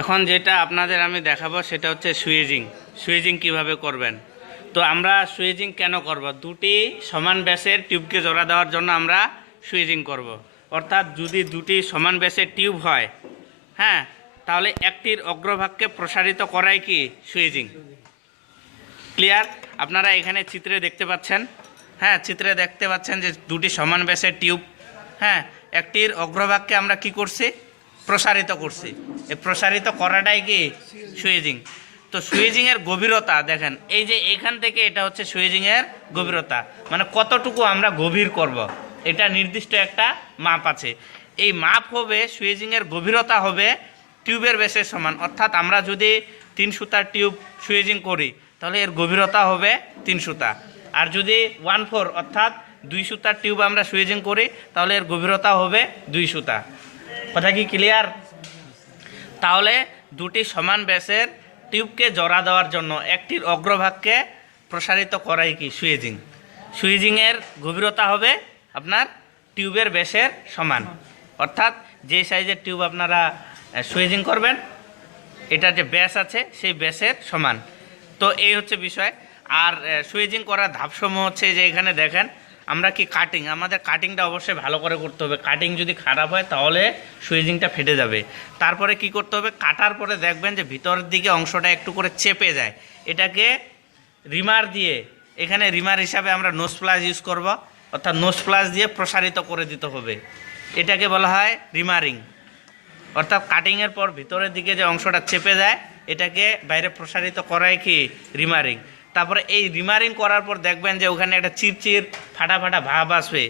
এখন যেটা আপনাদের আমি দেখাবো সেটা হচ্ছে সুইজিং কিভাবে করবেন। তো আমরা সুইজিং কেন করব? দুটি সমান ব্যাসের টিউবকে জোড়া দেওয়ার জন্য আমরা সুইজিং করব। অর্থাৎ যদি দুটি সমান ব্যাসের টিউব হয়, হ্যাঁ, তাহলে একটির অগ্রভাগকে প্রসারিত করাই কি সুইজিং। ক্লিয়ার? আপনারা এখানে চিত্রে দেখতে পাচ্ছেন, হ্যাঁ, চিত্রে দেখতে পাচ্ছেন যে দুটি সমান ব্যাসের টিউব, হ্যাঁ, একটির অগ্রভাগকে আমরা কি করছি? প্রসারিত করছি। এই প্রসারিত করাটাই কি সুইজিং। তো সুইজিংয়ের গভীরতা দেখেন, এই যে এখান থেকে এটা হচ্ছে সুইজিংয়ের গভীরতা, মানে কতটুকু আমরা গভীর করব, এটা নির্দিষ্ট একটা মাপ আছে। এই মাপ হবে, সুইজিংয়ের গভীরতা হবে টিউবের ব্যাসের সমান। অর্থাৎ আমরা যদি 3 সুতার টিউব সুইজিং করি তাহলে এর গভীরতা হবে 3 সুতা। আর যদি 1/4 অর্থাৎ 2 সুতার টিউব আমরা সুইজিং করি তাহলে এর গভীরতা হবে 2 সুতা। কথা কি ক্লিয়ার? তাহলে দুটি সমান ব্যাসের টিউবকে জোড়া দেওয়ার জন্য একটির অগ্রভাগকে প্রসারিত করাই কি সুইজিং। সুইজিংয়ের গভীরতা হবে আপনার টিউবের ব্যাসের সমান। অর্থাৎ যে সাইজের টিউব আপনারা সুইজিং করবেন, এটা যে ব্যাস আছে সেই ব্যাসের সমান। তো এই হচ্ছে বিষয়। আর সুইজিং করার ধাপসমূহ হচ্ছে যে এখানে দেখেন, আমরা কি কাটিং, আমাদের কাটিংটা অবশ্যই ভালো করে করতে হবে। কাটিং যদি খারাপ হয় তাহলে সুইজিংটা ফেটে যাবে। তারপরে কি করতে হবে? কাটার পরে দেখবেন যে ভিতরের দিকে অংশটা একটু করে চেপে যায়, এটাকে রিমার দিয়ে, এখানে রিমার হিসাবে আমরা নোজ প্লাস ইউজ করব, অর্থাৎ নোজ প্লাস দিয়ে প্রসারিত করে দিতে হবে। এটাকে বলা হয় রিমারিং। অর্থাৎ কাটিংয়ের পর ভিতরের দিকে যে অংশটা চেপে যায় এটাকে বাইরে প্রসারিত করাই কি রিমারিং। তারপরে এই রিমারিং করার পর দেখবেন যে ওখানে একটা চিরচির ফাটা ফাটা ভাব আসবে,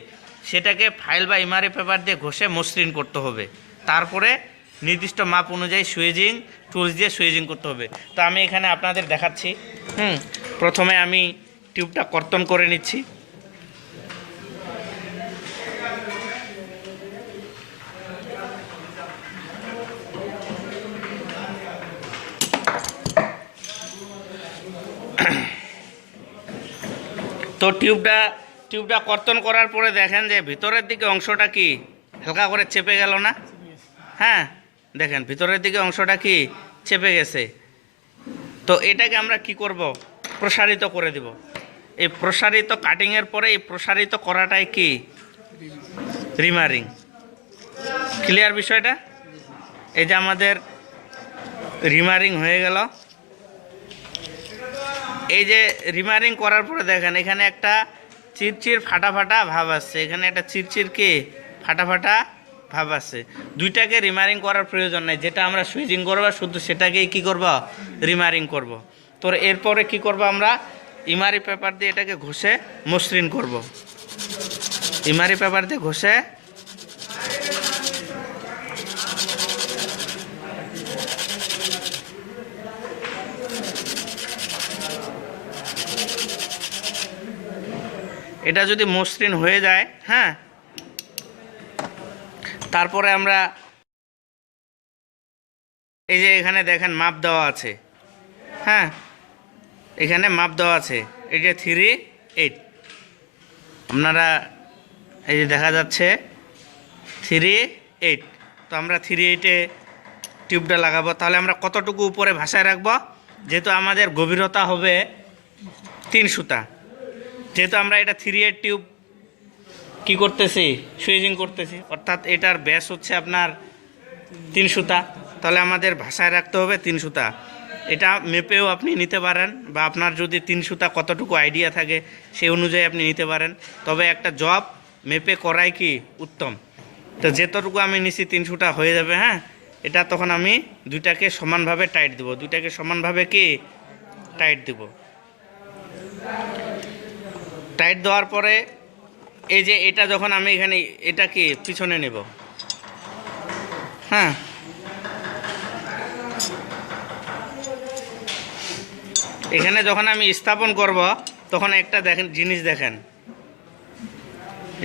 সেটাকে ফাইল বা ইমারি পেপার দিয়ে ঘষে মসৃণ করতে হবে। তারপরে নির্দিষ্ট মাপ অনুযায়ী সুইজিং টুলস দিয়ে সুইজিং করতে হবে। তো আমি এখানে আপনাদের দেখাচ্ছি। প্রথমে আমি টিউবটা কর্তন করে নিচ্ছি। তো টিউবটা কর্তন করার পরে দেখেন যে ভিতরের দিকে অংশটা কি হালকা করে চেপে গেল না? হ্যাঁ, দেখেন ভিতরের দিকে অংশটা কি চেপে গেছে। তো এটাকে আমরা কি করব? প্রসারিত করে দিব। এই প্রসারিত কাটিংয়ের পরে এই প্রসারিত করাটাই কি রিমারিং। ক্লিয়ার বিষয়টা? এই যে আমাদের রিমারিং হয়ে গেল। এই যে রিমারিং করার পরে দেখেন এখানে একটা চিরচির ফাটা ফাটা ভাব আসছে, এখানে একটা চিরচির কি ফাটা ফাটা ভাব আসছে। দুইটাকে রিমারিং করার প্রয়োজন নেই, যেটা আমরা সুইজিং করবো শুধু সেটাকেই কি করব? রিমারিং করব। তো এরপরে কি করব? আমরা ইমারি পেপার দিয়ে এটাকে ঘষে মসৃণ করব। ইমারি পেপার দিয়ে ঘষে এটা যদি মসৃণ হয়ে যায়, হ্যাঁ, তারপরে আমরা এই যে এখানে দেখেন মাপ দেওয়া আছে, হ্যাঁ, এখানে মাপ দেওয়া আছে, এই যে 3/8, আপনারা এই যে দেখা যাচ্ছে 3/8। তো আমরা 3/8-এ টিউবটা লাগাবো। তাহলে আমরা কতটুকু উপরে ভাসায় রাখবো? যেহেতু আমাদের গভীরতা হবে 3 সুতা, যেহেতু আমরা এটা 3/8 টিউব কি করতেছি? সুইজিং করতেছি, অর্থাৎ এটার ব্যাস হচ্ছে আপনার 3 সুতা। তাহলে আমাদের ভাসায় রাখতে হবে 3 সুতা। এটা মেপেও আপনি নিতে পারেন, বা আপনার যদি 3 সুতা কতটুকু আইডিয়া থাকে সেই অনুযায়ী আপনি নিতে পারেন। তবে একটা জব মেপে করাই কি উত্তম। তো যেতটুকু আমি নিছি 3 সুতা হয়ে যাবে, হ্যাঁ। এটা তখন আমি দুইটাকে সমানভাবে টাইট দেবো, দুইটাকে সমানভাবে কি টাইট দেব। টাইট দেওয়ার পরে এই যে এটা যখন আমি এখানে এটা কি পিছনে নেব, হ্যাঁ, এখানে যখন আমি স্থাপন করব তখন একটা দেখেন জিনিস দেখেন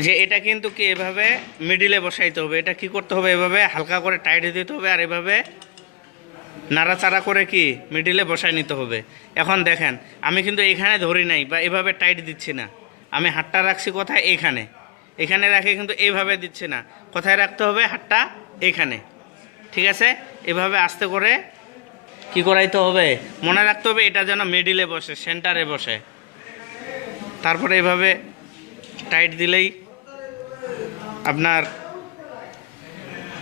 যে এটা কিন্তু কি এভাবে মিডিলে বসাইতে হবে। এটা কি করতে হবে? এভাবে হালকা করে টাইট দিতে হবে, আর এভাবে নাড়াচাড়া করে কি মিডিলে বসাই নিতে হবে। এখন দেখেন আমি কিন্তু এখানে ধরি নাই বা এভাবে টাইট দিচ্ছি না, আমি হাতটা রাখছি কোথায়? এখানে। এখানে রাখে কিন্তু এইভাবে দিচ্ছি না, কোথায় রাখতে হবে? হাতটা এখানে। ঠিক আছে, এভাবে আস্তে করে কি করাইতে হবে, মনে রাখতে হবে এটা যেন মিডিলে বসে, সেন্টারে বসে। তারপরে এভাবে টাইট দিলেই আপনার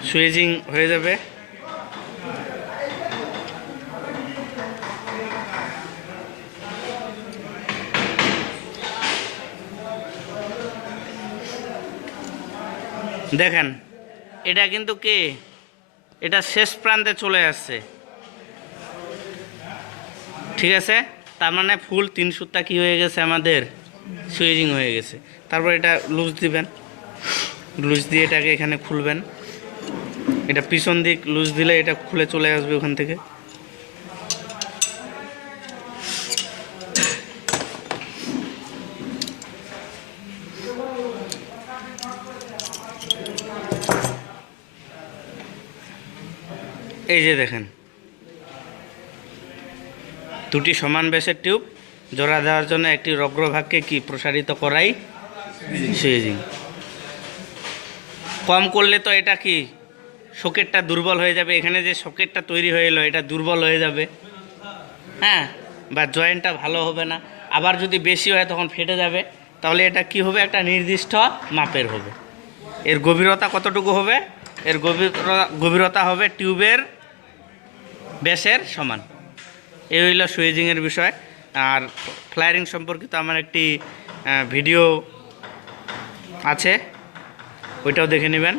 সুইজিং হয়ে যাবে। দেখেন এটা কিন্তু কি, এটা শেষ প্রান্তে চলে আসছে, ঠিক আছে, তার মানে ফুল 3 সুতা কি হয়ে গেছে আমাদের, সুইজিং হয়ে গেছে। তারপর এটা লুজ দিবেন, লুজ দিয়ে এটাকে এখানে খুলবেন, এটা পিছন দিক লুজ দিলে এটা খুলে চলে আসবে ওখান থেকে। এই যে দেখেন দুটি সমান ব্যাসের টিউব জোড়া দেওয়ার জন্য একটি অগ্রভাগকে কি প্রসারিত করাই সুইজিং। কম করলে তো এটা কি সকেটটা দুর্বল হয়ে যাবে, এখানে যে সকেটটা তৈরি হয়ে এলো এটা দুর্বল হয়ে যাবে, হ্যাঁ, বা জয়েন্টটা ভালো হবে না। আবার যদি বেশি হয় তখন ফেটে যাবে। তাহলে এটা কি হবে, একটা নির্দিষ্ট মাপের হবে। এর গভীরতা কতটুকু হবে, এর গভীরতা হবে টিউবের ব্যাসের সমান। এই হইল সুইজিংয়ের বিষয়। আর ফ্লায়ারিং সম্পর্কিত আমার একটি ভিডিও আছে, ওইটাও দেখে নেবেন।